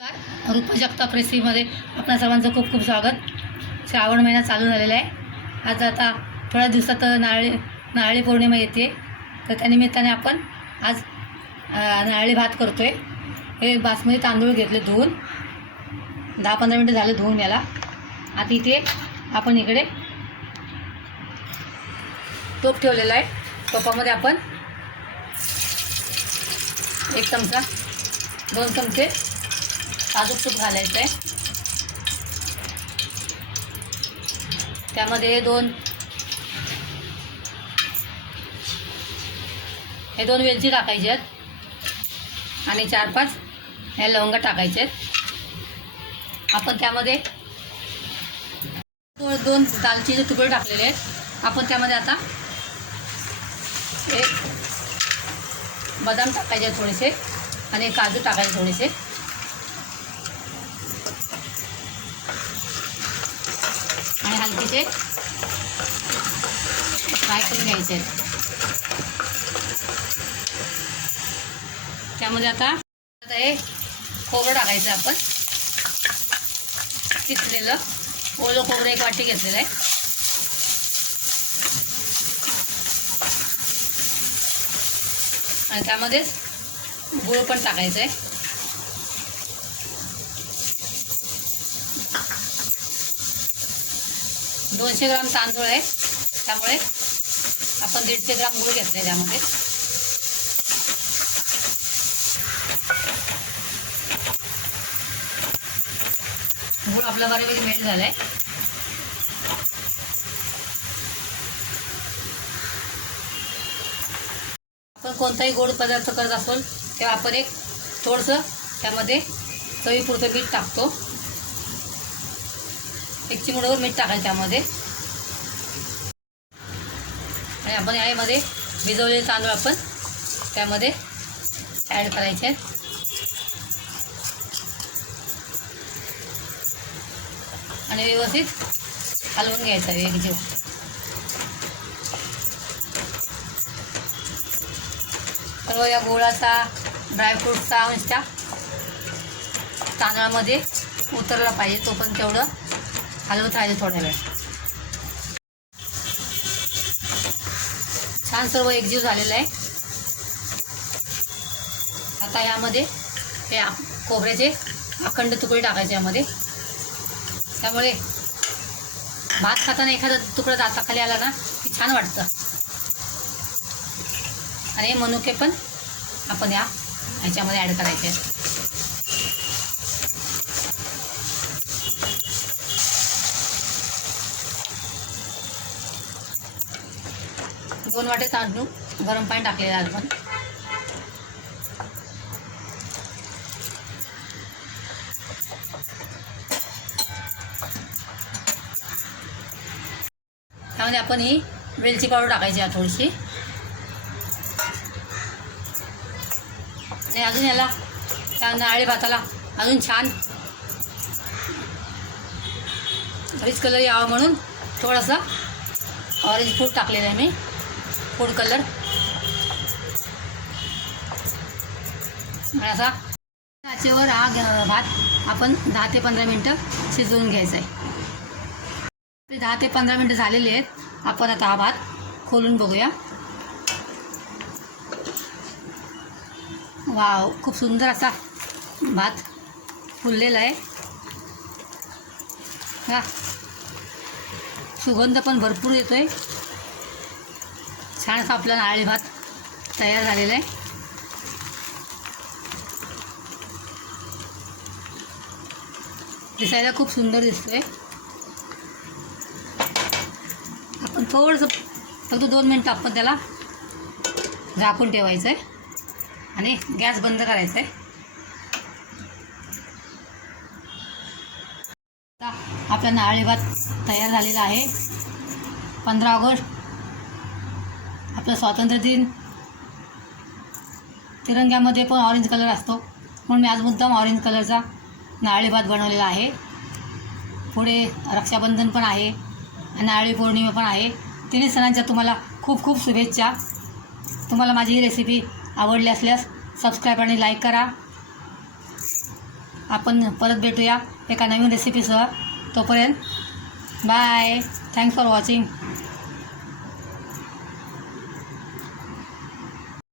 रुपा जगताप रेसिपीमध्ये आपल्या सर्वांचं खूप खूप स्वागत. श्रावण महिना चालू झालेला आहे. आज आता थोड्या दिवसात नारळी नारळी पौर्णिमा येते. तर त्यानिमित्ताने आपण आज नारळी भात करतो आहे हे बासमती तांदूळ घेतले धुवून. दहा पंधरा मिनटं झाले धुवून याला. आता इथे आपण इकडे टोप ठेवलेला आहे. टोपामध्ये आपण एक चमचा दोन चमचे साजूक तूप घालायचं आहे त्यामध्ये दोन हे दोन वेलची टाकायचे आहेत. आणि चार पाच हे लवंगा टाकायचे आहेत. आपण त्यामध्ये दोन दोन तुकडे टाकलेले आहेत. आपण त्यामध्ये आता एक बदाम टाकायचे थोडेसे आणि काजू टाकायचे थोडेसे. तिथे फ्राय करून घ्यायचे आहेत. त्यामध्ये आता आता हे खोबरं टाकायचं आपण. किसलेलं ओलं खोबरं एक वाटी घेतलेलं आहे. आणि त्यामध्येच गूळ पण टाकायचं आहे. दोनशे ग्राम तांदूळ आहे. त्यामुळे आपण दीडशे ग्राम गूळ घेतले त्यामध्ये. गूळ आपला बऱ्यापैकी मेल्ट झाला आहे आपण कोणताही गोड पदार्थ करत असेल तेव्हा आपण एक थोडंसं त्यामध्ये चवीपुरतं मीठ टाकतो. एक चिमूटभर मीठ टाकायचं त्यामध्ये. आणि आपण यामध्ये भिजवलेले तांदूळ आपण त्यामध्ये ॲड करायचे. आणि व्यवस्थित हलवून घ्यायचं आहे एकजीव सर्व या गोळाचा ड्रायफ्रूटचा अंश त्या तांदळामध्ये उतरला पाहिजे तो पण तेवढं हलवत राहायचं थोड्या वेळ. छान सर्व एकजीव झालेलं आहे. आता यामध्ये हे कोबऱ्याचे खोबऱ्याचे अखंड तुकडे टाकायचे यामध्ये. त्यामुळे भात खाताना एखादा तुकडा दाताखाली आला ना की छान वाटतं. आणि हे मनुके पण आपण या ह्याच्यामध्ये ॲड करायचे. दोन वाटे तांदूळ गरम पाणी टाकलेलं आहे आपण त्यामध्ये आपण ही वेलची पावडर टाकायची आहे थोडीशी. आणि अजून याला त्या नारळी भाताला अजून छान ऑरेंज कलर यावा म्हणून थोडासा ऑरेंज फूड टाकलेला आहे मी. फूड कलर असा काचेवर हा भात आपण दहा ते पंधरा मिनटं शिजवून घ्यायचा आहे. ते दहा ते पंधरा मिनटं झालेले आहेत. आपण आता हा भात खोलून बघूया. वाव खूप सुंदर असा भात फुललेला आहे. हा. सुगंध पण भरपूर येतो आहे छान असा आपला नारळी भात तयार झालेला आहे. दिसायला खूप सुंदर दिसतोय. आपण थोडंसं फक्त दोन मिनटं आपण त्याला झाकून ठेवायचं आहे आणि गॅस बंद करायचा आहे आपला नारळी भात तयार झालेला आहे. पंधरा ऑगस्ट आपलं स्वातंत्र्य दिन. तिरंग्यामध्ये पण ऑरेंज कलर असतो. म्हणून मी आज मुद्दाम ऑरेंज कलरचा नारळी भात बनवलेला आहे. पुढे रक्षाबंधन पण आहे आणि नारळी पौर्णिमा पण आहे. तिन्ही सणांच्या तुम्हाला खूप खूप शुभेच्छा. तुम्हाला माझी ही रेसिपी आवडली असल्यास सबस्क्राईब आणि लाईक करा. आपण परत भेटूया एका नवीन रेसिपीसह तोपर्यंत बाय थँक्स फॉर वॉचिंग